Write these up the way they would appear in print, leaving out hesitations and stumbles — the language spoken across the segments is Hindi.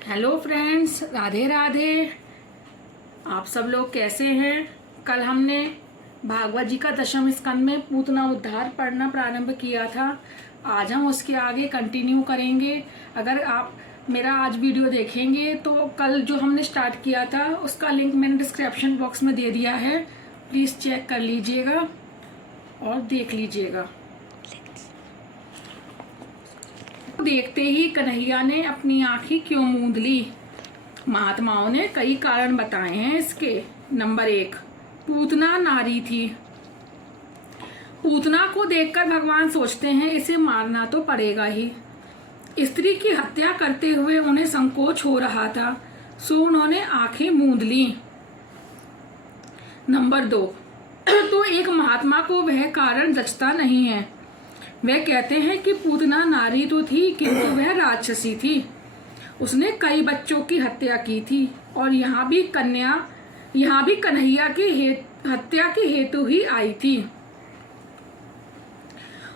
Hello friends, Radhe Radhe. आप सब लोग कैसे हैं? कल हमने भागवत जी का दशम स्कंद में पूतना उद्धार पढ़ना प्रारंभ किया था। आज हम उसके आगे कंटिन्यू करेंगे। अगर आप मेरा आज वीडियो देखेंगे तो कल जो हमने स्टार्ट किया था उसका लिंक मैंने डिस्क्रिप्शन बॉक्स में दे दिया है, प्लीज़ चेक कर लीजिएगा और देख लीजिएगा। देखते ही कन्हैया ने अपनी आंखें क्यों मूंद ली? महात्माओं ने कई कारण बताए हैं इसके। नंबर 1, पूतना नारी थी। पूतना को देखकर भगवान सोचते हैं इसे मारना तो पड़ेगा ही। स्त्री की हत्या करते हुए उन्हें संकोच हो रहा था, सो उन्होंने आंखें मूंद ली। नंबर 2, तो एक महात्मा को वह कारण जचता नहीं है। वह कहते हैं कि पूतना नारी तो थी किंतु वह राक्षसी थी। उसने कई बच्चों की हत्या की थी और यहाँ भी कन्हैया की हत्या के हेतु ही आई थी।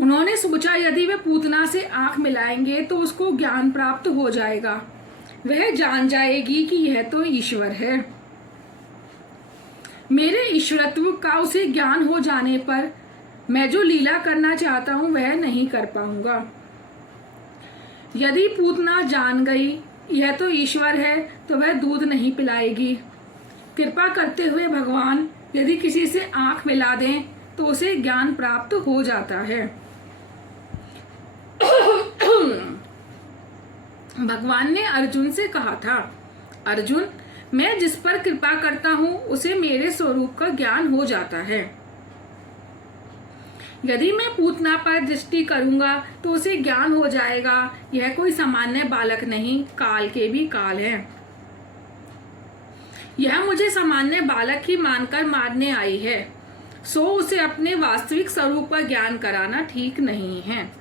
उन्होंने सोचा यदि वे पूतना से आंख मिलाएंगे तो उसको ज्ञान प्राप्त हो जाएगा। वह जान जाएगी कि यह तो ईश्वर है। मेरे ईश्वरत्व का उसे ज्ञान हो जाने पर मैं जो लीला करना चाहता हूं वह नहीं कर पाऊंगा। यदि पूतना जान गई यह तो ईश्वर है तो वह दूध नहीं पिलाएगी। कृपा करते हुए भगवान यदि किसी से आंख मिला दें तो उसे ज्ञान प्राप्त हो जाता है। भगवान ने अर्जुन से कहा था, अर्जुन, मैं जिस पर कृपा करता हूं उसे मेरे स्वरूप का ज्ञान हो जाता है। यदि मैं पूतना पर दृष्टि करूंगा तो उसे ज्ञान हो जाएगा। यह कोई सामान्य बालक नहीं, काल के भी काल है। यह मुझे सामान्य बालक ही मानकर मारने आई है, सो उसे अपने वास्तविक स्वरूप का ज्ञान कराना ठीक नहीं है।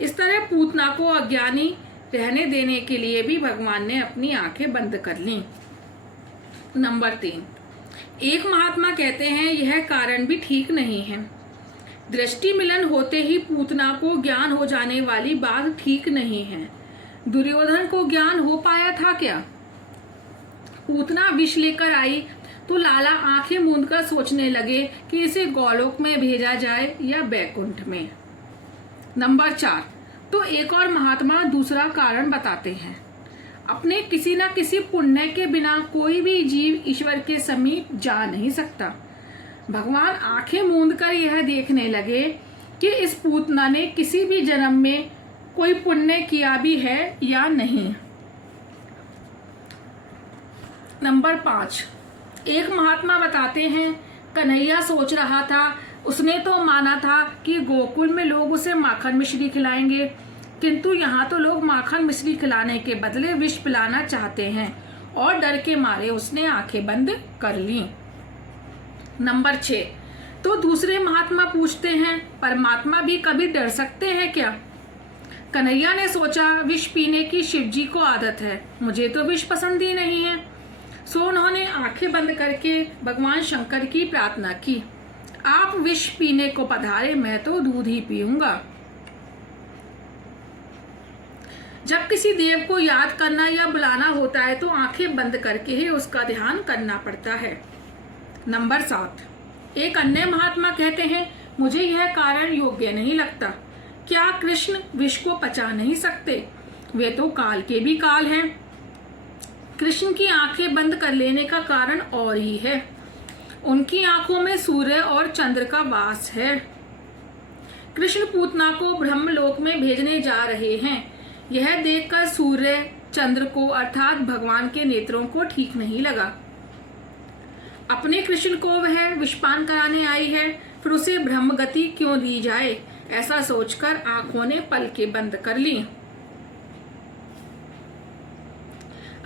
इस तरह पूतना को अज्ञानी रहने देने के लिए भी भगवान ने अपनी आंखें बंद कर लीं। नंबर 3, एक महात्मा कहते हैं यह कारण भी ठीक नहीं है। दृष्टि मिलन होते ही पूतना को ज्ञान हो जाने वाली बात ठीक नहीं है। दुर्योधन को ज्ञान हो पाया था क्या? पूतना विष लेकर आई तो लाला आंखें मूंदकर सोचने लगे कि इसे गोलोक में भेजा जाए या बैकुंठ में। नंबर 4, तो एक और महात्मा दूसरा कारण बताते हैं। अपने किसी न किसी पुण्य के बिना कोई भी जीव ईश्वर के समीप जा नहीं सकता। भगवान आंखें मूंदकर यह देखने लगे कि इस पूतना ने किसी भी जन्म में कोई पुण्य किया भी है या नहीं। नंबर 5, एक महात्मा बताते हैं कन्हैया सोच रहा था, उसने तो माना था कि गोकुल में लोग उसे माखन मिश्री खिलाएंगे, किंतु यहाँ तो लोग माखन मिश्री खिलाने के बदले विष पिलाना चाहते हैं और डर के मारे उसने आंखें बंद कर ली। नंबर 6, तो दूसरे महात्मा पूछते हैं परमात्मा भी कभी डर सकते हैं क्या? कन्हैया ने सोचा विष पीने की शिवजी को आदत है, मुझे तो विष पसंद ही नहीं है। सो उन्होंने आंखें बंद करके भगवान शंकर की प्रार्थना की, आप विष पीने को पधारे, मैं तो दूध ही पीऊंगा। जब किसी देव को याद करना या बुलाना होता है तो आंखें बंद करके ही उसका ध्यान करना पड़ता है। नंबर 7, एक अन्य महात्मा कहते हैं मुझे यह कारण योग्य नहीं लगता। क्या कृष्ण विष को पचा नहीं सकते? वे तो काल के भी काल हैं। कृष्ण की आंखें बंद कर लेने का कारण और ही है, उनकी आंखों में सूर्य और चंद्र का वास है। कृष्ण पूतना को ब्रह्मलोक में भेजने जा रहे हैं। यह देखकर सूर्य चंद्र को अर्थात भगवान के नेत्रों को ठीक नहीं लगा। अपने कृष्ण को वह विषपान कराने आई है, फिर उसे ब्रह्म गति क्यों दी जाए, ऐसा सोचकर आंखों ने पलकें बंद कर ली।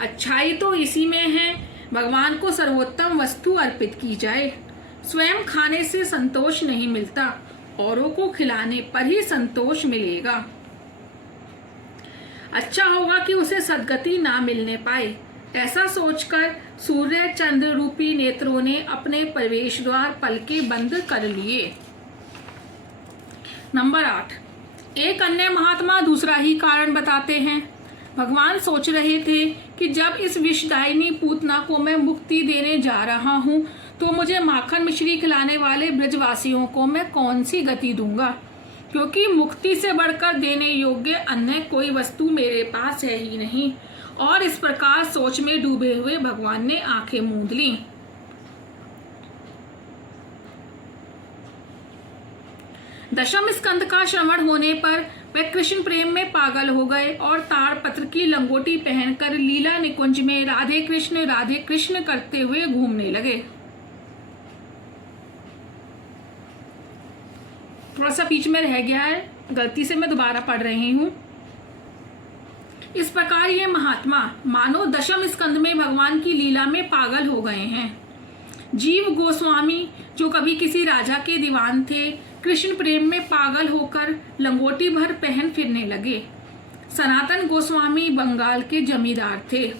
अच्छाई तो इसी में है, भगवान को सर्वोत्तम वस्तु अर्पित की जाए। स्वयं खाने से संतोष नहीं मिलता, औरों को खिलाने पर ही संतोष मिलेगा। अच्छा होगा कि उसे सद्गति ना मिलने पाए, ऐसा सोचकर सूर्य चंद्र रूपी नेत्रों ने अपने प्रवेश द्वार पलकें बंद कर लिए। नंबर 8, एक अन्य महात्मा दूसरा ही कारण बताते हैं। भगवान सोच रहे थे कि जब इस विषदायिनी पूतना को मैं मुक्ति देने जा रहा हूँ तो मुझे माखन मिश्री खिलाने वाले ब्रजवासियों को मैं कौन सी गति दूंगा, क्योंकि मुक्ति से बढ़कर देने योग्य अन्य कोई वस्तु मेरे पास है ही नहीं। और इस प्रकार सोच में डूबे हुए भगवान ने आंखें मूंद लीं। दशम स्कंद का श्रवण होने पर वे कृष्ण प्रेम में पागल हो गए और ताड़पत्र की लंगोटी पहनकर लीला निकुंज में राधे कृष्ण करते हुए घूमने लगे। थोड़ा सा बीच में रह गया है, गलती से मैं दोबारा पढ़ रही हूँ। इस प्रकार ये महात्मा मानो दशम स्कंद में भगवान की लीला में पागल हो गए हैं। जीव गोस्वामी जो कभी किसी राजा के दीवान थे, कृष्ण प्रेम में पागल होकर लंगोटी भर पहन फिरने लगे। सनातन गोस्वामी बंगाल के जमींदार थे।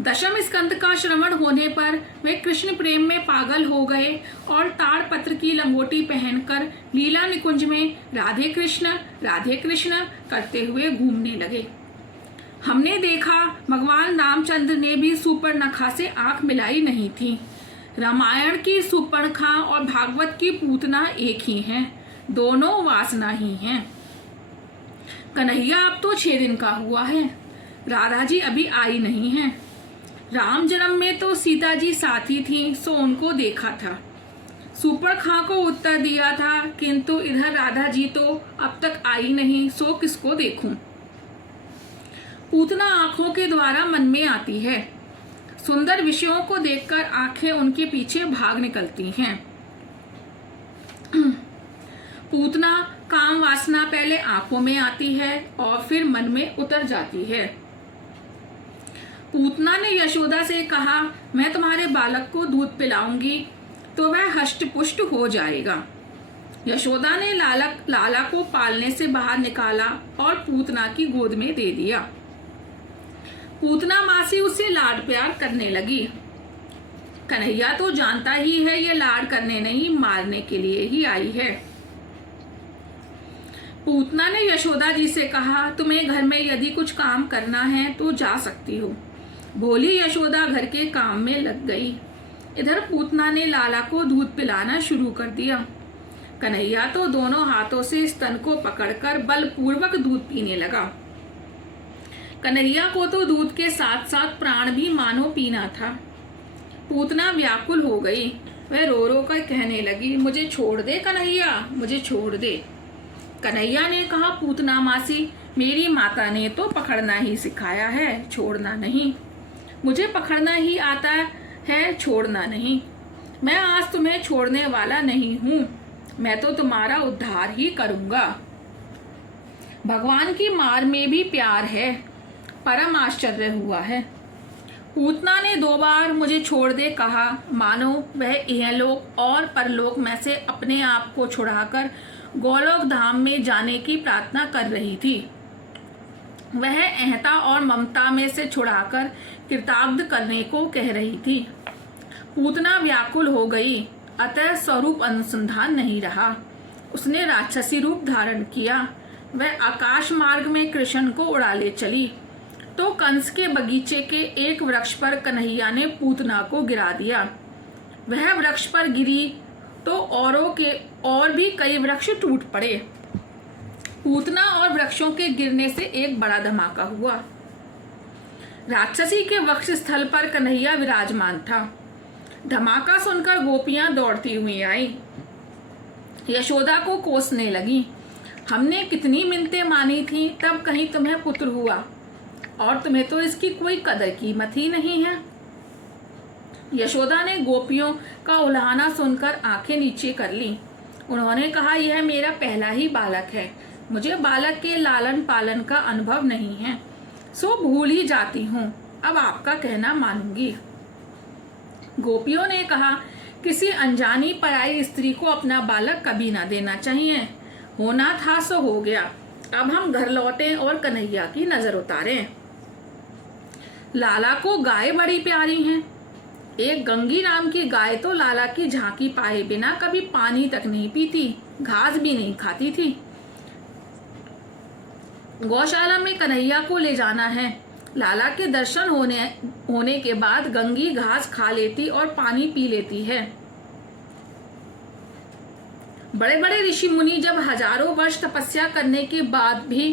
दशम स्कंद का श्रवण होने पर वे कृष्ण प्रेम में पागल हो गए और ताड़पत्र की लंगोटी पहनकर लीला निकुंज में राधे कृष्ण करते हुए घूमने लगे। हमने देखा भगवान रामचंद्र ने भी सुपर्णखा से आंख मिलाई नहीं थी। रामायण की सुपर्णखा और भागवत की पूतना एक ही हैं, दोनों वासना ही हैं। कन्हैया अब तो 6 दिन का हुआ है, राधा जी अभी आई नहीं है। राम जन्म में तो सीता जी साथी थी, सो उनको देखा था, सुपर्णखा को उत्तर दिया था, किंतु इधर राधा जी तो अब तक आई नहीं, सो किसको देखूं। पूतना आंखों के द्वारा मन में आती है, सुंदर विषयों को देखकर आंखें उनके पीछे भाग निकलती हैं। पूतना काम वासना पहले आंखों में आती है और फिर मन में उतर जाती है। पूतना ने यशोदा से कहा, मैं तुम्हारे बालक को दूध पिलाऊंगी तो वह हष्ट पुष्ट हो जाएगा। यशोदा ने लाला को पालने से बाहर निकाला और पूतना की गोद में दे दिया। पूतना मासी उससे लाड प्यार करने लगी। कन्हैया तो जानता ही है ये लाड करने नहीं, मारने के लिए ही आई है। पूतना ने यशोदा जी से कहा, तुम्हें घर में यदि कुछ काम करना है तो जा सकती हो। भोली यशोदा घर के काम में लग गई। इधर पूतना ने लाला को दूध पिलाना शुरू कर दिया। कन्हैया तो दोनों हाथों से स्तन को पकड़कर बलपूर्वक दूध पीने लगा। कन्हैया को तो दूध के साथ साथ प्राण भी मानो पीना था। पूतना व्याकुल हो गई, वह रो रो कर कहने लगी, मुझे छोड़ दे कन्हैया, मुझे छोड़ दे। कन्हैया ने कहा, पूतना मासी, मेरी माता ने तो पकड़ना ही सिखाया है, छोड़ना नहीं। मुझे पकड़ना ही आता है, छोड़ना नहीं। मैं आज तुम्हें छोड़ने वाला नहीं हूँ, मैं तो तुम्हारा उद्धार ही करूँगा। भगवान की मार में भी प्यार है, परम आश्चर्य हुआ है। पूतना ने 2 बार मुझे छोड़ दे कहा, मानो वह इहलोक और परलोक में से अपने आप को छुड़ाकर गोलोक धाम में जाने की प्रार्थना कर रही थी। वह अहंता और ममता में से छुड़ाकर कृतार्थ करने को कह रही थी। पूतना व्याकुल हो गई, अतः स्वरूप अनुसंधान नहीं रहा। उसने राक्षसी रूप धारण किया। वह आकाश मार्ग में कृष्ण को उड़ा ले चली तो कंस के बगीचे के एक वृक्ष पर कन्हैया ने पूतना को गिरा दिया। वह वृक्ष पर गिरी तो और भी कई वृक्ष टूट पड़े। पूतना और वृक्षों के गिरने से एक बड़ा धमाका हुआ। राक्षसी के वक्ष स्थल पर कन्हैया विराजमान था। धमाका सुनकर गोपियां दौड़ती हुई आई, यशोदा को कोसने लगी, हमने कितनी मिन्नतें मानी थी, तब कहीं तुम्हें पुत्र हुआ और तुम्हें तो इसकी कोई कदर कीमत ही नहीं है। यशोदा ने गोपियों का उल्हाना सुनकर आंखें नीचे कर ली। उन्होंने कहा, यह मेरा पहला ही बालक है, मुझे बालक के लालन पालन का अनुभव नहीं है, सो भूल ही जाती हूँ, अब आपका कहना मानूंगी। गोपियों ने कहा, किसी अनजानी पराई स्त्री को अपना बालक कभी ना देना चाहिए, होना था सो हो गया, अब हम घर लौटें और कन्हैया की नजर उतारें। लाला को गाय बड़ी प्यारी हैं। एक गंगी नाम की गाय तो लाला की झांकी पाए बिना कभी पानी तक नहीं पीती, घास भी नहीं खाती थी। गौशाला में कन्हैया को ले जाना है। लाला के दर्शन होने के बाद गंगी घास खा लेती और पानी पी लेती है। बड़े बड़े ऋषि मुनि जब हजारों वर्ष तपस्या करने के बाद भी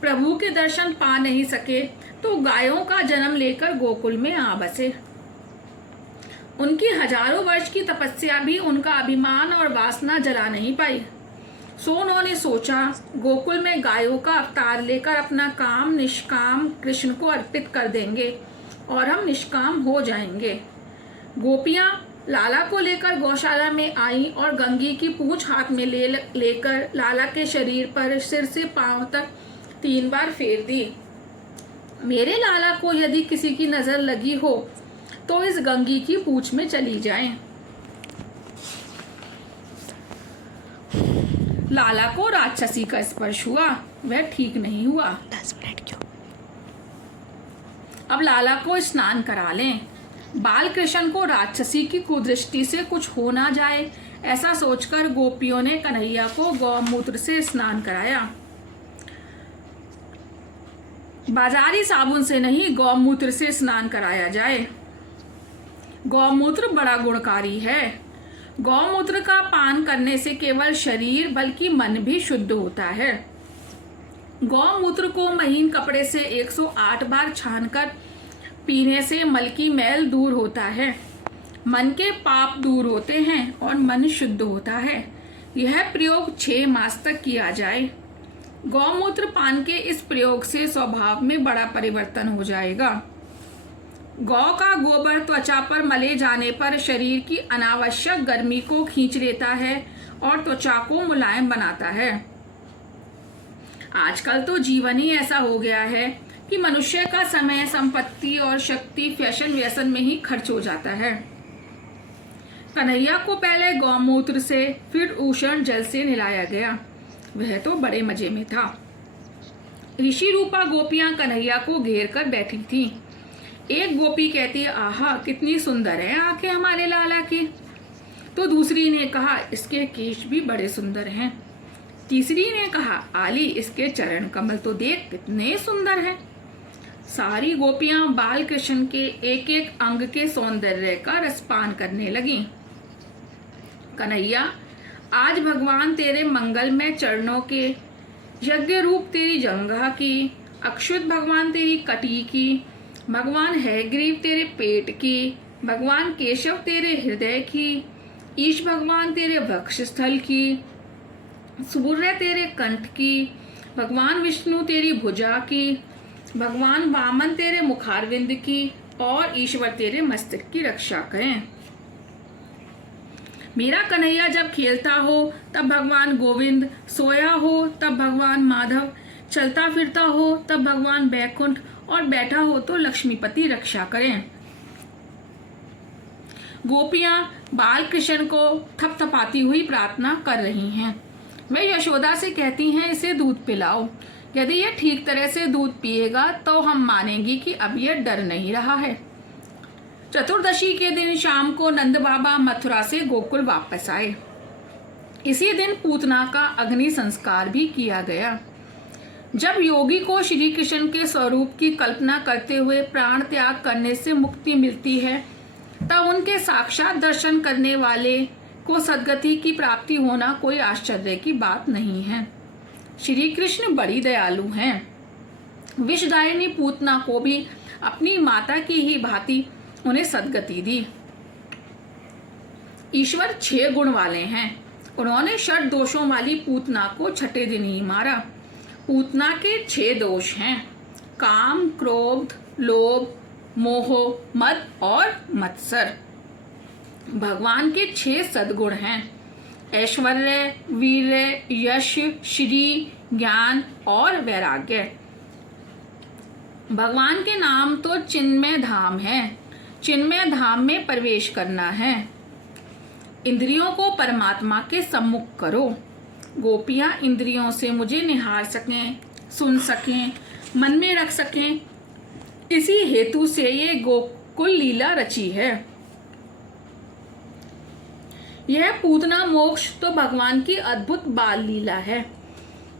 प्रभु के दर्शन पा नहीं सके तो गायों का जन्म लेकर गोकुल में आ बसे। उनकी हजारों वर्ष की तपस्या भी उनका अभिमान और वासना जला नहीं पाई। सो उन्होंने सोचा गोकुल में गायों का अवतार लेकर अपना काम निष्काम कृष्ण को अर्पित कर देंगे और हम निष्काम हो जाएंगे। गोपियां लाला को लेकर गौशाला में आई और गंगी की पूंछ हाथ में लेकर लाला के शरीर पर सिर से पांव तक 3 बार फेर दी। मेरे लाला को यदि किसी की नजर लगी हो तो इस गंगी की पूंछ में चली जाए। लाला को राक्षसी का स्पर्श हुआ, वह ठीक नहीं हुआ। 10 मिनट क्यों? अब लाला को स्नान करा लें। बाल कृष्ण को राक्षसी की कुदृष्टि से कुछ हो ना जाए, ऐसा सोचकर गोपियों ने कन्हैया को गौमूत्र से स्नान कराया। बाजारी साबुन से नहीं, गौमूत्र से स्नान कराया जाए। गौमूत्र बड़ा गुणकारी है। गौमूत्र का पान करने से केवल शरीर बल्कि मन भी शुद्ध होता है। गौमूत्र को महीन कपड़े से 108 बार छानकर पीने से मल की मैल दूर होता है, मन के पाप दूर होते हैं और मन शुद्ध होता है। यह प्रयोग 6 मास तक किया जाए। गौमूत्र पान के इस प्रयोग से स्वभाव में बड़ा परिवर्तन हो जाएगा। गौ का गोबर त्वचा पर मले जाने पर शरीर की अनावश्यक गर्मी को खींच लेता है और त्वचा को मुलायम बनाता है। आजकल तो जीवन ही ऐसा हो गया है कि मनुष्य का समय, संपत्ति और शक्ति फैशन व्यसन में ही खर्च हो जाता है। कन्हैया को पहले गौमूत्र से फिर उष्ण जल से नहलाया गया। वह तो बड़े मजे में था। ऋषि रूपा गोपियां कन्हैया को घेर कर बैठी थीं। एक गोपी कहती, आहा कितनी सुंदर है आंखें हमारे लाला की। तो दूसरी ने कहा, इसके केश भी बड़े सुंदर हैं। तीसरी ने कहा, आली इसके चरण कमल तो देख कितने सुंदर हैं। सारी गोपियां बाल कृष्ण के एक एक अंग के सौंदर्य का रसपान करने लगीं। कन्हैया, आज भगवान तेरे मंगलमय चरणों के, यज्ञ रूप तेरी जंघा की, अक्षुत भगवान तेरी कटी की, भगवान हैग्रीव तेरे पेट की, भगवान केशव तेरे हृदय की, ईश भगवान तेरे वक्षस्थल की, सूर्य तेरे कंठ की, भगवान विष्णु तेरी भुजा की, भगवान वामन तेरे मुखारविंद की और ईश्वर तेरे मस्तक की रक्षा करें। मेरा कन्हैया जब खेलता हो तब भगवान गोविंद, सोया हो तब भगवान माधव, चलता फिरता हो तब भगवान बैकुंठ और बैठा हो तो लक्ष्मीपति रक्षा करें। गोपियां बाल कृष्ण को थपथपाती हुई प्रार्थना कर रही हैं। वे यशोदा से कहती हैं, इसे दूध पिलाओ। यदि यह ठीक तरह से दूध पिएगा तो हम मानेंगी कि अब यह डर नहीं रहा है। चतुर्दशी के दिन शाम को नंद बाबा मथुरा से गोकुल वापस आए। इसी दिन पूतना का अग्नि संस्कार भी किया गया। जब योगी को श्री कृष्ण के स्वरूप की कल्पना करते हुए प्राण त्याग करने से मुक्ति मिलती है, तब उनके साक्षात दर्शन करने वाले को सद्गति की प्राप्ति होना कोई आश्चर्य की बात नहीं है। श्री कृष्ण बड़ी दयालु हैं। विषदायिनी पूतना को भी अपनी माता की ही भांति उन्हें सद्गति दी। ईश्वर 6 गुण वाले हैं। उन्होंने षट दोषों वाली पूतना को छठे दिन ही मारा। पूतना के 6 दोष हैं, काम, क्रोध, लोभ, मोह, मद और मत्सर। भगवान के 6 सद्गुण हैं, ऐश्वर्य, वीर्य, यश, श्री, ज्ञान और वैराग्य। भगवान के नाम तो चिन्मय धाम है। चिन्मय धाम में प्रवेश करना है। इंद्रियों को परमात्मा के सम्मुख करो। गोपियां इंद्रियों से मुझे निहार सकें, सुन सकें, मन में रख सकें, इसी हेतु से ये गोकुल लीला रची है। यह पूतना मोक्ष तो भगवान की अद्भुत बाल लीला है।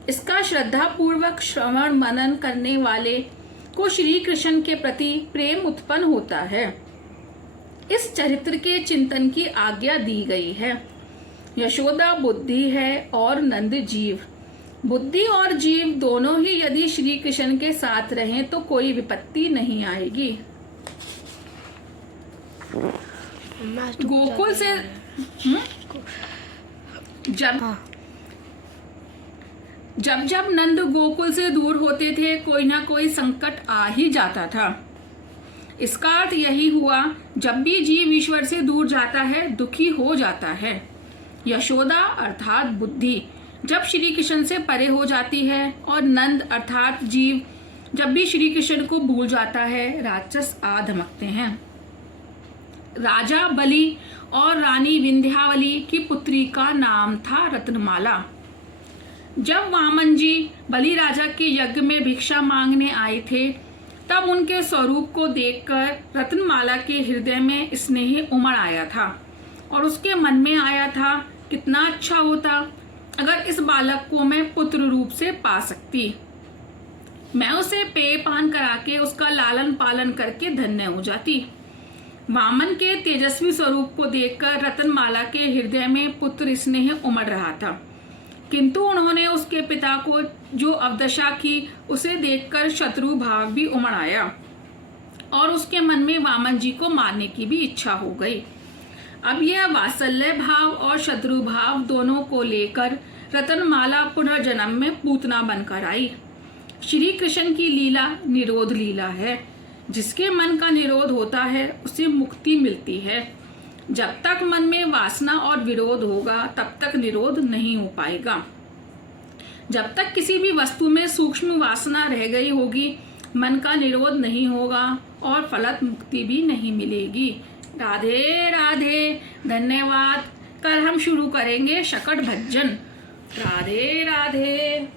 इसका श्रद्धा पूर्वक श्रवण मनन करने वाले को श्री कृष्ण के प्रति प्रेम उत्पन्न होता है। इस चरित्र के चिंतन की आज्ञा दी गई है। यशोदा बुद्धि है और नंद जीव। बुद्धि और जीव दोनों ही यदि श्री कृष्ण के साथ रहें तो कोई विपत्ति नहीं आएगी। गोकुल से जब नंद गोकुल से दूर होते थे कोई ना कोई संकट आ ही जाता था। इसका अर्थ यही हुआ, जब भी जीव ईश्वर से दूर जाता है दुखी हो जाता है। यशोदा अर्थात बुद्धि जब श्री कृष्ण से परे हो जाती है और नंद अर्थात जीव जब भी श्री कृष्ण को भूल जाता है, राक्षस आ धमकते हैं। राजा बलि और रानी विंध्यावली की पुत्री का नाम था रत्नमाला। जब वामन जी बलि राजा के यज्ञ में भिक्षा मांगने आए थे तब उनके स्वरूप को देखकर रत्नमाला के हृदय में स्नेह उमड़ आया था और उसके मन में आया था, कितना अच्छा होता अगर इस बालक को मैं पुत्र रूप से पा सकती। मैं उसे पेय पान करा के उसका लालन पालन करके धन्य हो जाती। वामन के तेजस्वी स्वरूप को देखकर रत्नमाला के हृदय में पुत्र स्नेह उमड़ रहा था, किंतु उन्होंने उसके पिता को जो अवदशा की उसे देखकर शत्रु भाव भी उमड़ आया और उसके मन में वामन जी को मारने की भी इच्छा हो गई। अब यह वात्सल्य भाव और शत्रु भाव दोनों को लेकर रत्नमाला पुनर्जन्म में पूतना बनकर आई। श्री कृष्ण की लीला निरोध लीला है। जिसके मन का निरोध होता है उसे मुक्ति मिलती है। जब तक मन में वासना और विरोध होगा तब तक निरोध नहीं हो पाएगा। जब तक किसी भी वस्तु में सूक्ष्म वासना रह गई होगी मन का निरोध नहीं होगा और फलत मुक्ति भी नहीं मिलेगी। राधे राधे। धन्यवाद। कल हम शुरू करेंगे शकट भजन। राधे राधे।